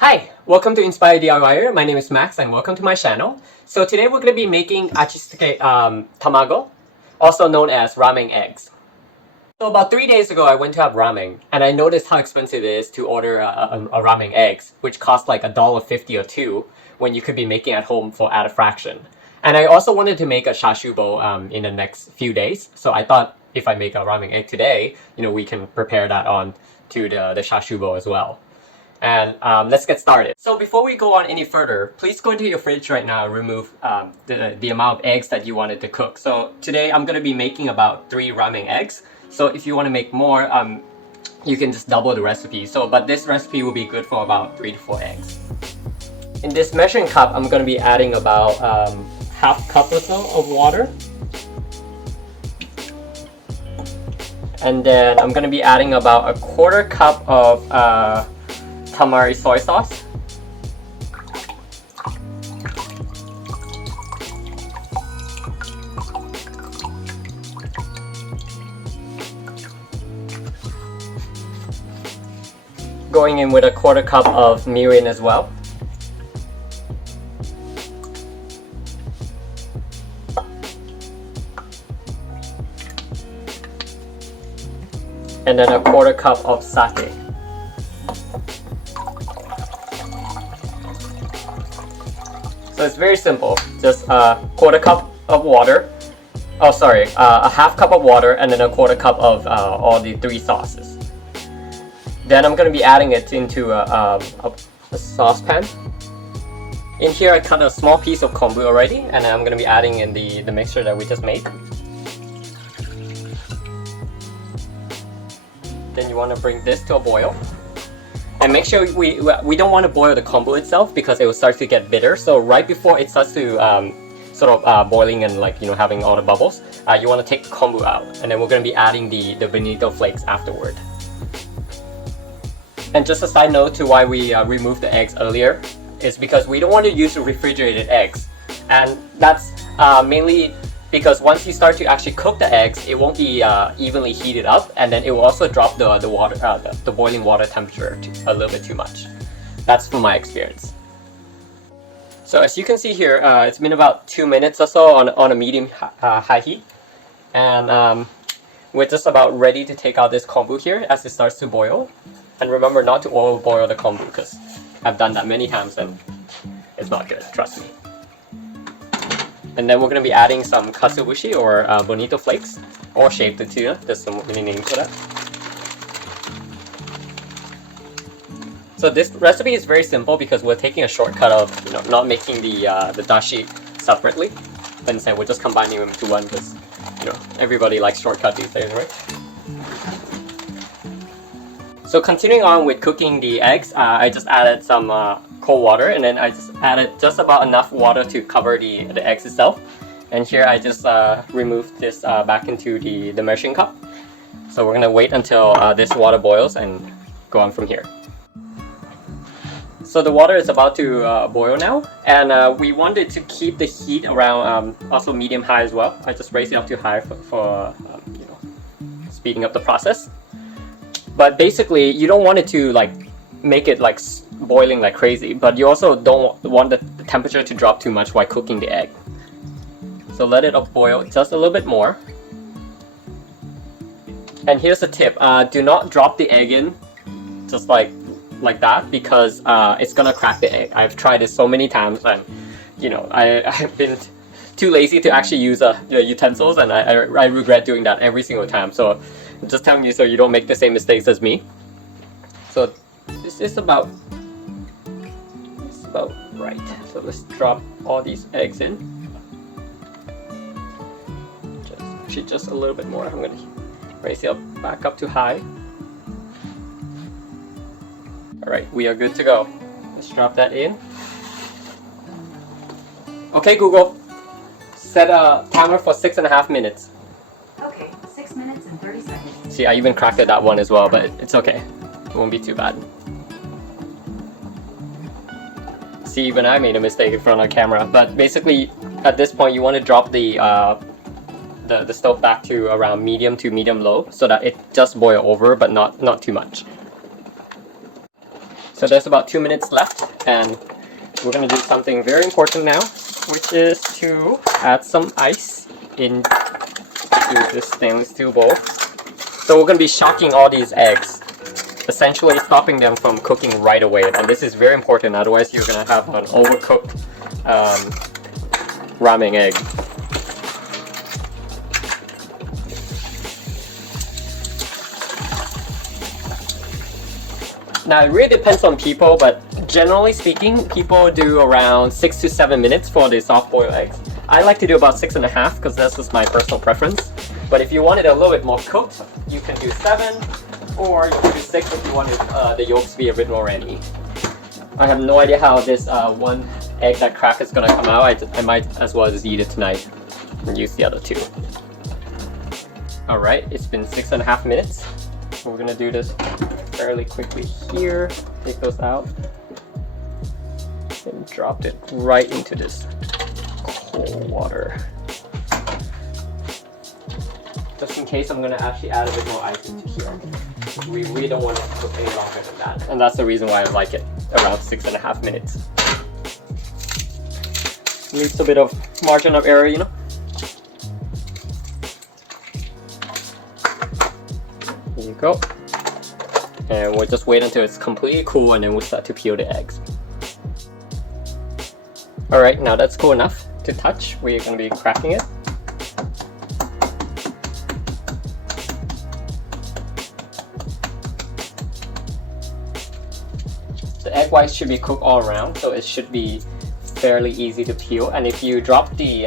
Hi, welcome to Inspire DIYer. My name is Max and welcome to my channel. So today we're going to be making Ajitsuke Tamago, also known as ramen eggs. So about 3 days ago I went to have ramen and I noticed how expensive it is to order a ramen eggs, which cost like $1.50 or two when you could be making at home for at a fraction. And I also wanted to make a shashubo in the next few days. So I thought if I make a ramen egg today, we can prepare that on to the shashubo as well. And let's get started. So before we go on any further, please go into your fridge right now and remove the amount of eggs that you wanted to cook. So today I'm going to be making about 3 ramen eggs. So if you want to make more, you can just double the recipe. But this recipe will be good for about 3 to 4 eggs. In this measuring cup, I'm going to be adding about half cup or so of water. And then I'm going to be adding about 1/4 cup of tamari soy sauce. Going in with 1/4 cup of mirin as well. And then 1/4 cup of sake. So it's very simple, just 1/4 cup of water, a half cup of water and then 1/4 cup of all the 3 sauces. Then I'm going to be adding it into a saucepan. In here I cut a small piece of kombu already and I'm going to be adding in the mixture that we just made. Then you want to bring this to a boil. And make sure we don't want to boil the kombu itself because it will start to get bitter. So right before it starts to boiling and having all the bubbles, you want to take the kombu out. And then we're going to be adding the Bonito Flakes afterward. And just a side note to why we removed the eggs earlier is because we don't want to use refrigerated eggs. And that's mainly because once you start to actually cook the eggs, it won't be evenly heated up, and then it will also drop the boiling water temperature a little bit too much. That's from my experience. So as you can see here, it's been about 2 minutes or so on a medium high heat, and we're just about ready to take out this kombu here as it starts to boil. And remember not to overboil the kombu because I've done that many times and it's not good, trust me. And then we're going to be adding some katsuobushi or bonito flakes or shaved tuna. There's so many names for that. So this recipe is very simple because we're taking a shortcut of not making the dashi separately. And instead we're just combining them into one because everybody likes shortcut these days, right? So continuing on with cooking the eggs, I just added some cold water and then I just added just about enough water to cover the eggs itself. And here I just removed this back into the measuring cup. So we're going to wait until this water boils and go on from here. So the water is about to boil now, and we wanted to keep the heat around also medium high as well. I just raised it up to high for speeding up the process. But basically, you don't want it to make it boiling like crazy, but you also don't want the temperature to drop too much while cooking the egg. So let it boil just a little bit more. And here's a tip: do not drop the egg in just like that because it's gonna crack the egg. I've tried it so many times, and I've been too lazy to actually use utensils, and I regret doing that every single time. So I'm just telling you so you don't make the same mistakes as me. So this is about right. So let's drop all these eggs in. Just a little bit more. I'm gonna raise it back up to high. Alright, we are good to go. Let's drop that in. Okay, Google, set a timer for 6.5 minutes. Okay, 6 minutes and 30 seconds. See, I even cracked that one as well, but it's okay. It won't be too bad. See, even I made a mistake in front of the camera. But basically, at this point, you want to drop the stove back to around medium to medium low so that it just boil over, but not too much. So there's about 2 minutes left, and we're gonna do something very important now, which is to add some ice into this stainless steel bowl. So we're gonna be shocking all these eggs, essentially stopping them from cooking right away. And this is very important, otherwise you're gonna have an overcooked ramen egg. Now it really depends on people, but generally speaking, people do around 6 to 7 minutes for the soft-boiled eggs. I like to do about 6.5 because that's just my personal preference. But if you want it a little bit more cooked, you can do 7, or you can do 6 if you want the yolks to be a bit more runny. I have no idea how this one egg that cracked is gonna come out. I might as well just eat it tonight and use the other 2. Alright, it's been 6.5 minutes. We're gonna do this fairly quickly here. Take those out and drop it right into this cold water. Just in case, I'm gonna actually add a bit more ice into here. We really don't want it to cook any longer than that, and that's the reason why I like it around 6.5 minutes. Leaves a bit of margin of error, you know. Here you go. And we'll just wait until it's completely cool, and then we'll start to peel the eggs. Alright, now that's cool enough to touch. We're going to be cracking it. The egg whites should be cooked all around, so it should be fairly easy to peel. And if you drop the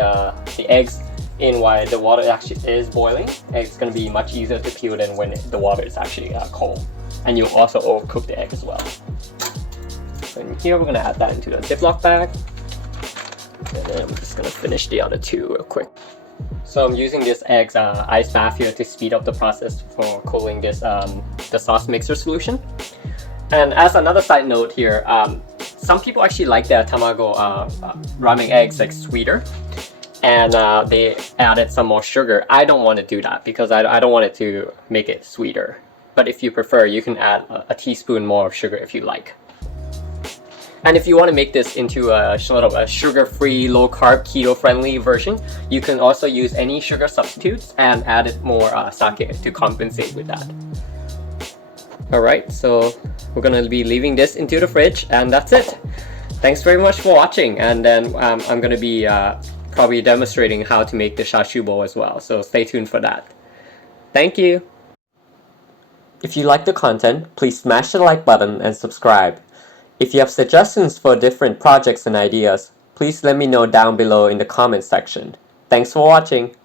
eggs in while the water actually is boiling, it's going to be much easier to peel than when the water is actually cold. And you'll also overcook the egg as well. So in here, we're going to add that into the Ziploc bag. And then I'm just going to finish the other 2 real quick. So I'm using this eggs ice bath here to speed up the process for cooling this the sauce mixer solution. And as another side note here, some people actually like their tamago ramen eggs like sweeter, and they added some more sugar. I don't want to do that because I don't want it to make it sweeter. But if you prefer, you can add a teaspoon more of sugar if you like. And if you want to make this into a sort of a sugar-free, low-carb, keto-friendly version, you can also use any sugar substitutes and add it more sake to compensate with that. Alright, so we're gonna be leaving this into the fridge, and that's it. Thanks very much for watching, and then I'm gonna be probably demonstrating how to make the chashu bowl as well, so stay tuned for that. Thank you! If you like the content, please smash the like button and subscribe. If you have suggestions for different projects and ideas, please let me know down below in the comments section. Thanks for watching!